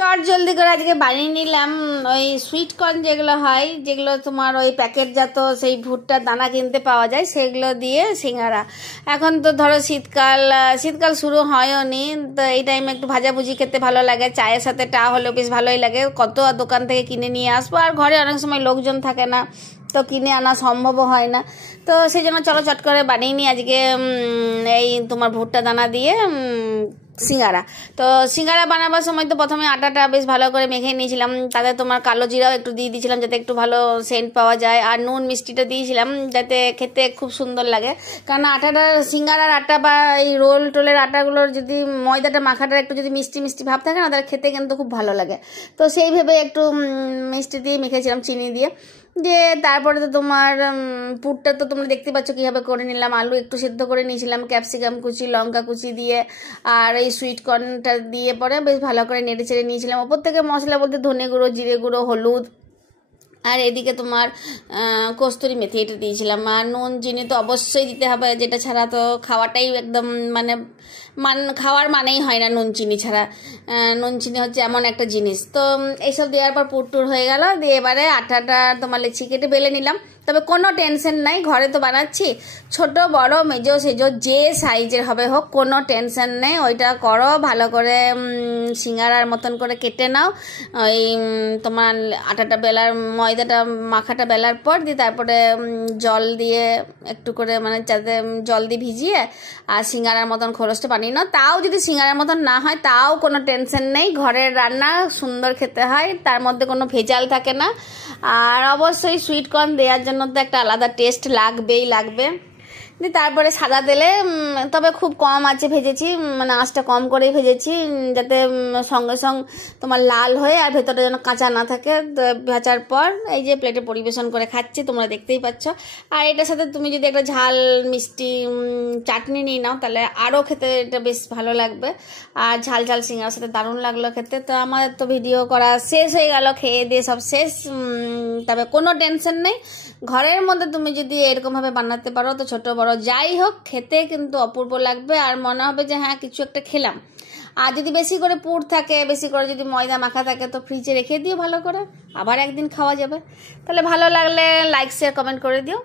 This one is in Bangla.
চট জলদি করে আজকে বানিয়ে নিলাম ওই সুইট কর্ন যেগুলো হয়, যেগুলো তোমার ওই প্যাকেটজাত সেই ভুট্টার দানা কিনতে পাওয়া যায়, সেগুলো দিয়ে সিঙ্গারা। এখন তো ধরো শীতকাল শুরু হয়ও নি, তো এই টাইমে একটু ভাজাভুজি খেতে ভালো লাগে, চায়ের সাথে টা হলেও বেশ ভালোই লাগে। কত দোকান থেকে কিনে নিয়ে আসবো, আর ঘরে অনেক সময় লোকজন থাকে না, তো কিনে আনা সম্ভবও হয় না। তো সেই জন্য চলো চট করে বানিয়ে নিই আজকে এই তোমার ভুট্টা দানা দিয়ে সিঙ্গারা। তো সিঙ্গারা বানাবার সময় তো প্রথমে আটাটা বেশ ভালো করে মেখে নিয়েছিলাম, তাতে তোমার কালো জিরাও একটু দিয়ে দিয়েছিলাম যাতে একটু ভালো সেন্ট পাওয়া যায়, আর নুন মিষ্টিটা দিয়েছিলাম যাতে খেতে খুব সুন্দর লাগে। কারণ আটাটা, সিঙ্গারার আটা বা এই রোল টোলের আটাগুলোর যদি ময়দাটা মাখাটা একটু যদি মিষ্টি মিষ্টি ভাব থাকে না, তাহলে খেতে কিন্তু খুব ভালো লাগে। তো সেই ভেবে একটু মিষ্টি দিয়ে মেখেছিলাম, চিনি দিয়ে। তারপরে তো তোমার পুরটা তো তোমরা দেখতে পাচ্ছ কীভাবে করে নিলাম। আলু একটু সেদ্ধ করে নিয়েছিলাম, ক্যাপসিকাম কুচি, লঙ্কা কুচি দিয়ে, আর এই সুইট কর্নটা দিয়ে পরে বেশ ভালো করে নেড়ে চেড়ে নিয়েছিলাম। ওপর থেকে মশলা বলতে ধনে গুঁড়ো, জিরে গুঁড়ো, হলুদ, আর এদিকে তোমার কস্তুরি মেথি এটা দিয়েছিলাম। আর নুন চিনি তো অবশ্যই দিতে হবে, যেটা ছাড়া তো খাওয়াটাই একদম খাওয়ার মানেই হয় না নুন চিনি ছাড়া। নুন চিনি হচ্ছে এমন একটা জিনিস। তো এইসব দেওয়ার পর পুরটুর হয়ে গেল, দিয়ে এবারে আটাটা তোমার লেচি কেটে বেলে নিলাম। তবে কোনো টেনশন নাই, ঘরে তো বানাচ্ছি, ছোট বড় মেজো সেজো যে সাইজের হবে হোক, কোনো টেনশন নেই। ওইটা করো ভালো করে, সিঙ্গারার মতন করে কেটে নাও। ওই তোমার আটাটা বেলার, ময়দাটা মাখাটা বেলার পর দিয়ে তারপরে জল দিয়ে একটু করে যাতে জল দিয়ে ভিজিয়ে আর সিঙ্গারার মতন খোলসটা বানিয়ে নাও। তাও যদি সিঙ্গারার মতন না হয় তাও কোনো টেনশন নেই, ঘরের রান্না সুন্দর খেতে হয়, তার মধ্যে কোনো ভেজাল থাকে না। আর অবশ্যই সুইট কর্ন দেওয়ার জন্য তো একটা আলাদা টেস্ট লাগবেই লাগবে। দিয়ে তারপরে সাদা তেলে, তবে খুব কম আঁচে ভেজেছি, আঁচটা কম করেই ভেজেছি, যাতে সঙ্গে সঙ্গে তোমার লাল হয়ে আর ভেতরটা যেন কাঁচা না থাকে। ভাজার পর এই যে প্লেটে পরিবেশন করে খাচ্ছি, তোমরা দেখতেই পাচ্ছ। আর এটার সাথে তুমি যদি একটা ঝাল মিষ্টি চাটনি নিয়ে নাও, তাহলে আরও খেতে এটা বেশ ভালো লাগবে। আর ঝাল ঝাল সিঙ্গারার সাথে দারুণ লাগলো খেতে। তো আমাদের তো ভিডিও করা শেষ হয়ে গেল, খেয়ে দিয়ে সব শেষ। তবে কোনো টেনশন নেই, ঘরের মধ্যে তুমি যদি এরকমভাবে বানাতে পারো তো ছোট বড় যাই হোক খেতে কিন্তু অপূর্ব লাগবে, আর মনে হবে যে হ্যাঁ কিছু একটা খেলাম। আর যদি বেশি করে পুর থাকে, বেশি করে যদি ময়দা মাখা থাকে, তো ফ্রিজে রেখে দিও ভালো করে, আবার একদিন খাওয়া যাবে। তাহলে ভালো লাগলে লাইক শেয়ার কমেন্ট করে দিও।